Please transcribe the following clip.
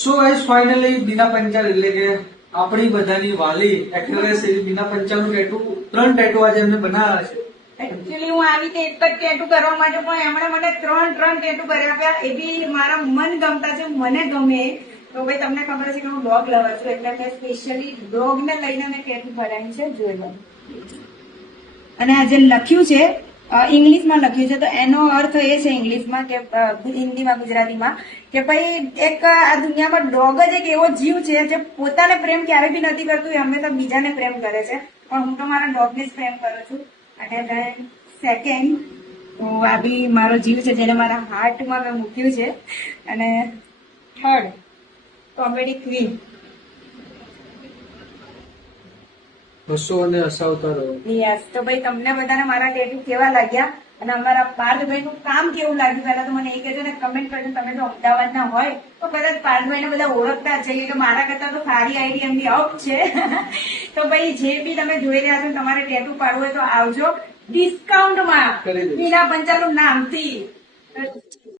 So guys finally બીના પંચાલ એટલે કે આપણી બધાની વાલી એક્ટ્રેસ એવી બીના પંચાલનું ટેટુ 3 ટેટુ આજે એમને બનાવ્યા છે. એકચ્યુઅલી હું આવી રીતે એક જ ટેટુ કરવા માટે પણ એમણે મને ત્રણ ટેટુ કરી આપ્યા. એ બી મારા મન ગમતા છે, મને ગમે. તો ભાઈ તમને ખબર છે કે હું ડોગ લવર છું, એટલે મેં સ્પેશિયલી ડોગ ને લઈને મેં ટેટુ કરાવી છે. જોઈ લો. અને આ જે લખ્યું છે ઇંગ્લિશમાં લખ્યું છે, તો એનો અર્થ એ છે ઇંગ્લિશમાં કે હિન્દીમાં ગુજરાતીમાં કે ભાઈ એક આ દુનિયામાં ડોગ જ એક એવો જીવ છે જે પોતાને પ્રેમ ક્યારે બી નથી કરતું, એ હંમેશા બીજાને પ્રેમ કરે છે. પણ હું તો મારા ડોગને જ પ્રેમ કરું છું. અને સેકન્ડ તો આ બી મારો જીવ છે જેને મારા હાર્ટમાં મેં મૂક્યું છે. અને થર્ડ કોમેડી ક્વીન. હસો અને હસાવતા રહો. યસ. તો ભાઈ તમને બધાને મારા ટેટુ કેવા લાગ્યા અને અમારા પાર્થભાઈ નું કામ કેવું લાગ્યું પહેલા તો મને એ કહેજો ને કમેન્ટ કરજો. તમે જો અમદાવાદના હોય તો કદાચ પાર્થભાઈને બધા ઓળખતા છે, કે મારા કરતા તો સારી આઈડી એમની અપ છે. તો ભાઈ જે બી તમે જોઈ રહ્યા છો તમારે ટેટુ પાડવું હોય તો આવજો ડિસ્કાઉન્ટમાં બીના પંચાલનું નામથી.